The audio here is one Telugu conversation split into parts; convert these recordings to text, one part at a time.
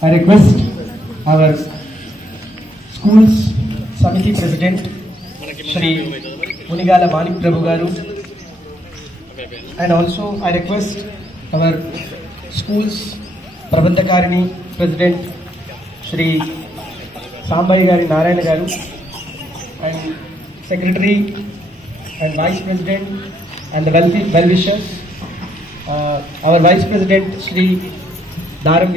I request our school's committee president, Shri Munigala Manik Prabhugaru, and also I request our school's Prabhantakarini president, Shri Sambhai Narayan Narayanagaru, and secretary and vice president, and the wealthy well wishers, uh, our vice president, Shri Dharam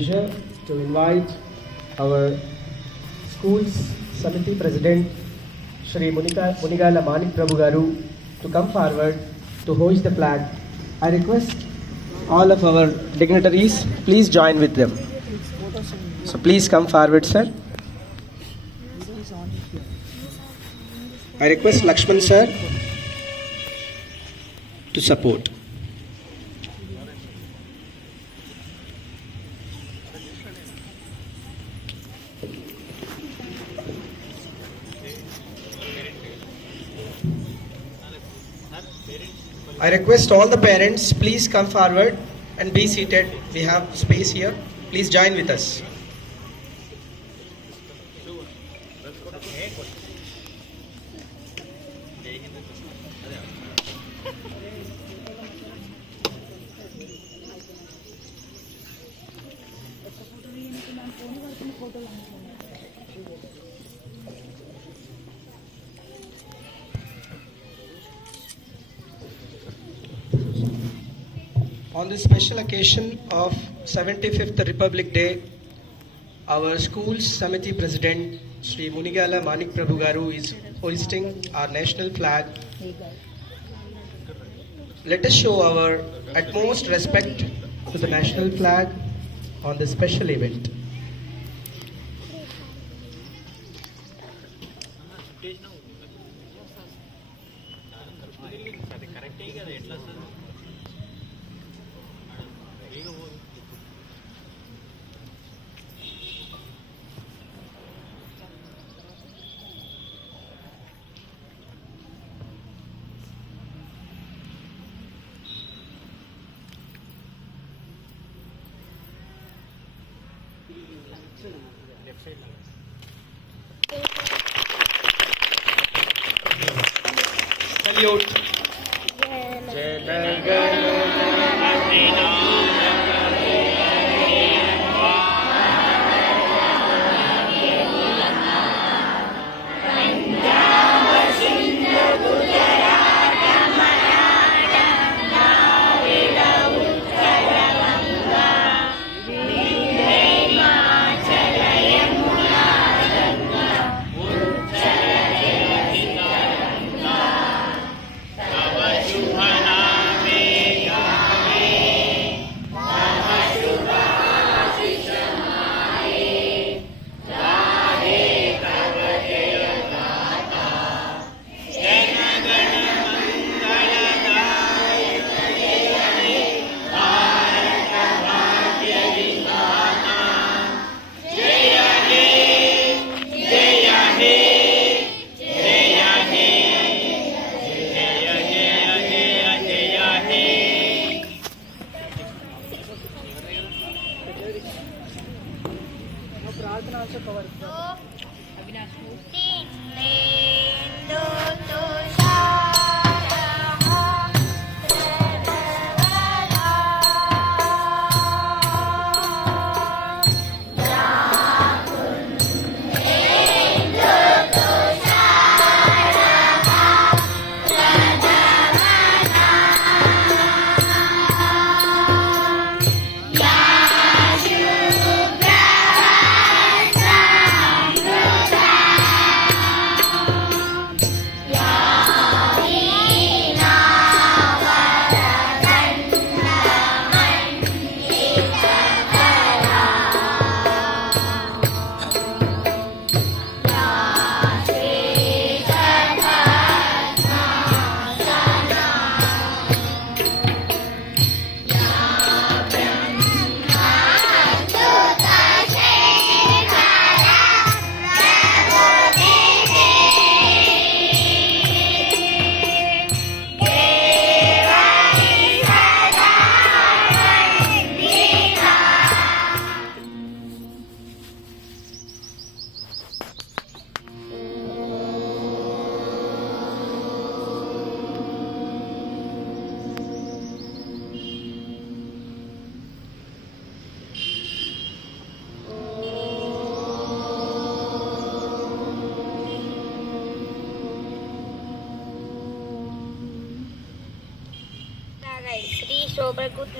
pleasure to invite our school's Samiti President Shri Munika, Munigala Manik Prabhu Garu to come forward to hoist the flag. I request all of our dignitaries, please join with them. So please come forward, sir. I request Lakshman sir to support. I request all the parents, please come forward and be seated. We have space here. Please join with us. On this special occasion of 75th Republic Day, our school's Samiti President Sri Munigala Manik Prabhu Garu is hoisting our national flag. Let us show our utmost respect to the national flag on this special event. Salute.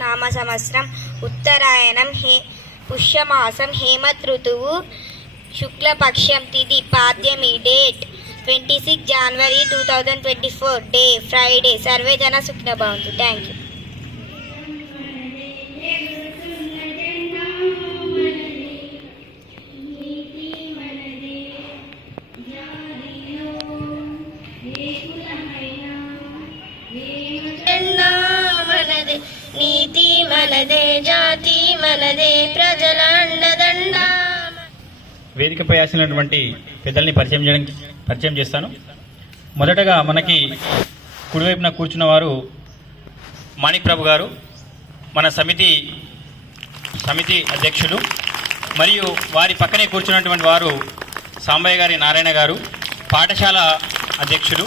నామ సంవత్సరం ఉత్తరాయణం హే పుష్యమాసం హేమత్ ఋతువు శుక్లపక్షం తిథి పాద్యమి date twenty six January two thousand twenty four day Friday. Survey జన సుఖ్న భవంతు. Thank you. నీతి మనదే జాతి మనదే ప్రజల అండదండ వేదికపై ఆసినటువంటి పెద్దల్ని పరిచయం చేయడం పరిచయం చేస్తాను. మొదటగా మనకి కుడివైపున కూర్చున్న వారు మాణిక్ ప్రభు గారు మన సమితి సమితి అధ్యక్షులు మరియు వారి పక్కనే కూర్చున్నటువంటి వారు సాంబయ్య గారి నారాయణ గారు పాఠశాల అధ్యక్షులు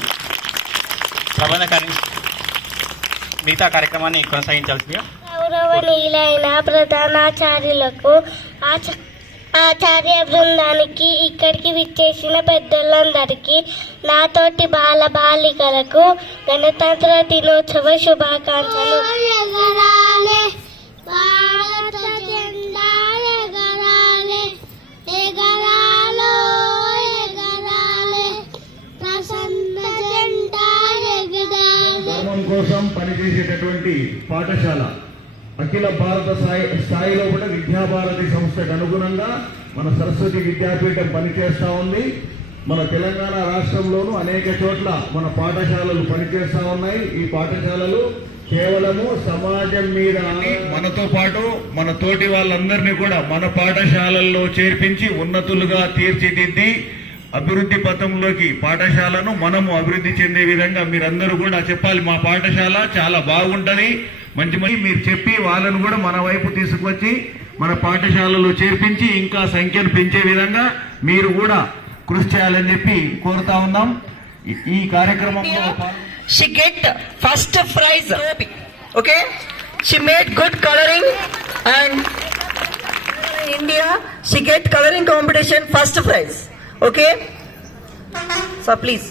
ప్రబంధకారి మిగతా కార్యక్రమాన్ని కొనసాగించాల్సిందిగా గౌరవనీయులైన ప్రధానాచార్యులకు ఆచ- ఆచార్య బృందానికి ఇక్కడికి విచ్చేసిన పెద్దలందరికీ నాతోటి బాల బాలికలకు గణతంత్ర దినోత్సవ శుభాకాంక్షలు. ఎగరాలే కోసం పనిచేసేటటువంటి పాఠశాల. అఖిల భారత స్థాయి స్థాయిలో కూడా విద్యాభారతి సంస్థకు అనుగుణంగా మన సరస్వతి విద్యాపీఠం పనిచేస్తూ ఉంది. మన తెలంగాణ రాష్ట్రంలోనూ అనేక చోట్ల మన పాఠశాలలు పనిచేస్తూ ఉన్నాయి. ఈ పాఠశాలలు కేవలము సమాజం మీద మనతో పాటు మన తోటి వాళ్ళందరినీ కూడా మన పాఠశాలల్లో చేర్పించి ఉన్నతులుగా తీర్చిదిద్ది అభివృద్ధి పథంలోకి పాఠశాలను మనము అభివృద్ధి చెందే విధంగా మీరందరూ కూడా చెప్పాలి మా పాఠశాల చాలా బాగుంటది. మంచి మంచి మీరు చెప్పి వాళ్ళను కూడా మన వైపు తీసుకొచ్చి మన పాఠశాలలో చేర్పించి ఇంకా సంఖ్యను పెంచే విధంగా మీరు కూడా కృషి చేయాలని చెప్పి కోరుతా ఉన్నాం. ఈ- కార్యక్రమంలో పాల్గొ- she get first prize. Okay? She made good coloring and in india she get coloring competition okay? So please.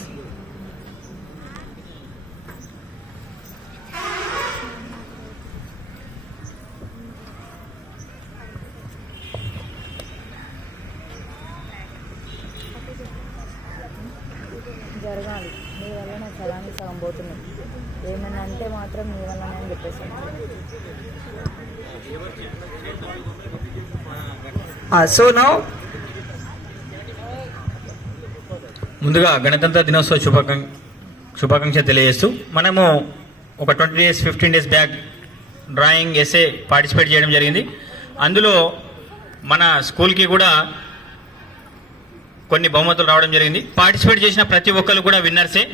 జరగాలి. మీ వల్ల నా చలానికి సగం పోతున్నాయి ఏమైనా అంటే మాత్రం మీ వల్లనే అని చెప్పేసాను uh, so ముందుగా గణతంత్ర దినోత్సవ శుభాకాం శుభాకాంక్ష తెలియజేస్తూ మనము ఒక twenty days fifteen days back drawing essay participate చేయడం జరిగింది. అందులో మన స్కూల్కి కూడా కొన్ని బహుమతులు రావడం జరిగింది. పార్టిసిపేట్ చేసిన ప్రతి ఒక్కరు కూడా విన్నర్సే.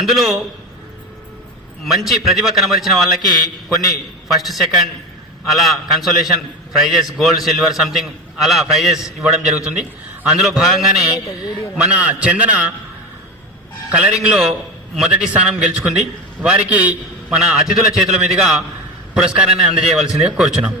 అందులో మంచి ప్రతిభ కనబరిచిన వాళ్ళకి కొన్ని ఫస్ట్ సెకండ్ అలా consolation prizes gold silver something అలా ప్రైజెస్ ఇవ్వడం జరుగుతుంది. అందులో భాగంగానే మన చందన కలరింగ్లో మొదటి స్థానం గెలుచుకుంది. వారికి మన అతిథుల చేతుల మీదుగా పురస్కారాన్ని అందజేయవలసిందిగా కోరుచున్నాం.